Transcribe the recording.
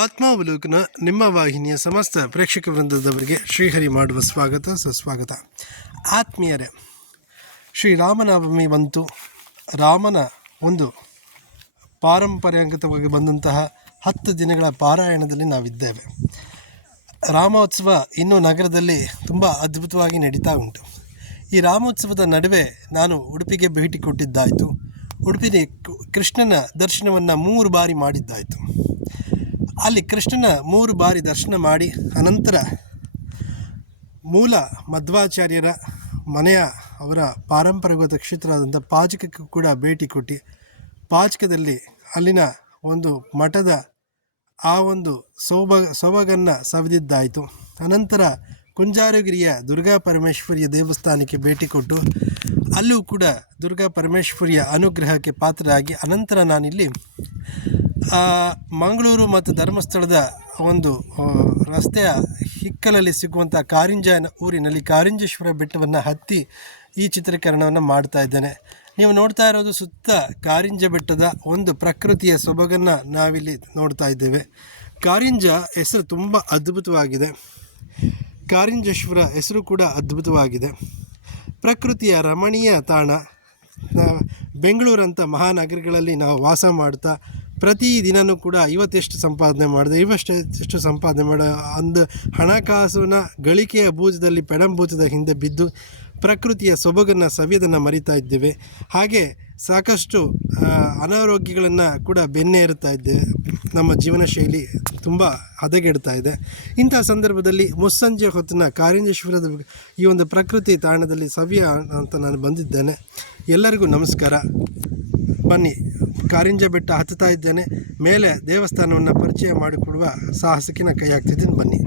ಆತ್ಮಾವಲೋಕನ ನಿಮ್ಮ ವಾಹಿನಿಯ ಸಮಸ್ತ ಪ್ರೇಕ್ಷಕ ವೃಂದದವರಿಗೆ ಶ್ರೀಹರಿ ಮಾಡುವ ಸ್ವಾಗತ ಸುಸ್ವಾಗತ. ಆತ್ಮೀಯರೇ, ಶ್ರೀರಾಮನವಮಿ ಬಂತು. ರಾಮನ ಒಂದು ಪಾರಂಪರ್ಯಗತವಾಗಿ ಬಂದಂತಹ 10 ದಿನಗಳ ಪಾರಾಯಣದಲ್ಲಿ ನಾವಿದ್ದೇವೆ. ರಾಮೋತ್ಸವ ಇನ್ನೂ ನಗರದಲ್ಲಿ ತುಂಬ ಅದ್ಭುತವಾಗಿ ನಡೀತಾ ಉಂಟು. ಈ ರಾಮೋತ್ಸವದ ನಡುವೆ ನಾನು ಉಡುಪಿಗೆ ಭೇಟಿ ಕೊಟ್ಟಿದ್ದಾಯಿತು. ಉಡುಪಿಗೆ ಕೃಷ್ಣನ ದರ್ಶನವನ್ನು 3 ಬಾರಿ ಮಾಡಿದ್ದಾಯಿತು. ಅಲ್ಲಿ ಕೃಷ್ಣನ 3 ಬಾರಿ ದರ್ಶನ ಮಾಡಿ ಅನಂತರ ಮೂಲ ಮಧ್ವಾಚಾರ್ಯರ ಮನೆಯ ಅವರ ಪಾರಂಪರಿಕವಾದ ಕ್ಷೇತ್ರವಾದಂಥ ಪಾಜಕಕ್ಕೆ ಕೂಡ ಭೇಟಿ ಕೊಟ್ಟು ಪಾಜಕದಲ್ಲಿ ಅಲ್ಲಿನ ಒಂದು ಮಠದ ಆ ಒಂದು ಸೊಬಗನ್ನು ಸವಿದಿದ್ದಾಯಿತು. ಅನಂತರ ಕುಂಜಾರುಗಿರಿಯ ದುರ್ಗಾ ಪರಮೇಶ್ವರಿಯ ದೇವಸ್ಥಾನಕ್ಕೆ ಭೇಟಿ ಕೊಟ್ಟು ಅಲ್ಲೂ ಕೂಡ ದುರ್ಗಾ ಪರಮೇಶ್ವರಿಯ ಅನುಗ್ರಹಕ್ಕೆ ಪಾತ್ರರಾಗಿ ಅನಂತರ ನಾನಿಲ್ಲಿ ಮಂಗಳೂರು ಮತ್ತು ಧರ್ಮಸ್ಥಳದ ಒಂದು ರಸ್ತೆಯ ಹಿಕ್ಕಲಲ್ಲಿ ಸಿಗುವಂಥ ಕಾರಿಂಜ ಊರಿನಲ್ಲಿ ಕಾರಿಂಜೇಶ್ವರ ಬೆಟ್ಟವನ್ನು ಹತ್ತಿ ಈ ಚಿತ್ರೀಕರಣವನ್ನು ಮಾಡ್ತಾ ಇದ್ದೇನೆ. ನೀವು ನೋಡ್ತಾ ಇರೋದು ಸುತ್ತ ಕಾರಿಂಜ ಬೆಟ್ಟದ ಒಂದು ಪ್ರಕೃತಿಯ ಸೊಬಗನ್ನು ನಾವಿಲ್ಲಿ ನೋಡ್ತಾ ಇದ್ದೇವೆ. ಕಾರಿಂಜ ಹೆಸರು ತುಂಬ ಅದ್ಭುತವಾಗಿದೆ. ಕಾರಿಂಜೇಶ್ವರ ಹೆಸರು ಕೂಡ ಅದ್ಭುತವಾಗಿದೆ. ಪ್ರಕೃತಿಯ ರಮಣೀಯ ತಾಣ. ಬೆಂಗಳೂರಂಥ ಮಹಾನಗರಗಳಲ್ಲಿ ನಾವು ವಾಸ ಮಾಡ್ತಾ ಪ್ರತಿದಿನವೂ ಕೂಡ ಇವತ್ತೆಷ್ಟು ಸಂಪಾದನೆ ಮಾಡಿದೆ, ಇವಷ್ಟೆಷ್ಟು ಸಂಪಾದನೆ ಮಾಡೋ ಒಂದು ಹಣಕಾಸಿನ ಗಳಿಕೆಯ ಬೂಜದಲ್ಲಿ ಪೆಡಂಬೂಜದ ಹಿಂದೆ ಬಿದ್ದು ಪ್ರಕೃತಿಯ ಸೊಬಗನ್ನು ಸವಿಯೋದನ್ನು ಮರಿತಾ ಇದ್ದೇವೆ. ಹಾಗೆ ಸಾಕಷ್ಟು ಅನಾರೋಗ್ಯಗಳನ್ನು ಕೂಡ ಬೆನ್ನೇರುತ್ತಾ ಇದ್ದೇವೆ. ನಮ್ಮ ಜೀವನ ಶೈಲಿ ತುಂಬ ಹದಗೆಡ್ತಾ ಇದೆ. ಇಂಥ ಸಂದರ್ಭದಲ್ಲಿ ಮುಸ್ಸಂಜೆ ಹೊತ್ತಿನ ಕಾರಿಂಜೇಶ್ವರದ ಈ ಒಂದು ಪ್ರಕೃತಿ ತಾಣದಲ್ಲಿ ಸವಿಯ ಅಂತ ನಾನು ಬಂದಿದ್ದೇನೆ. ಎಲ್ಲರಿಗೂ ನಮಸ್ಕಾರ. ಬನ್ನಿ, ಕಾರಿಂಜ ಬೆಟ್ಟ ಹತ್ತುತ್ತಾ ಇದ್ದೇನೆ. ಮೇಲೆ ದೇವಸ್ಥಾನವನ್ನು ಪರಿಚಯ ಮಾಡಿಕೊಡುವ ಸಾಹಸಕ್ಕೆ ನಾನು ಕೈ ಹಾಕ್ತಿದ್ದೀನಿ. ಬನ್ನಿ.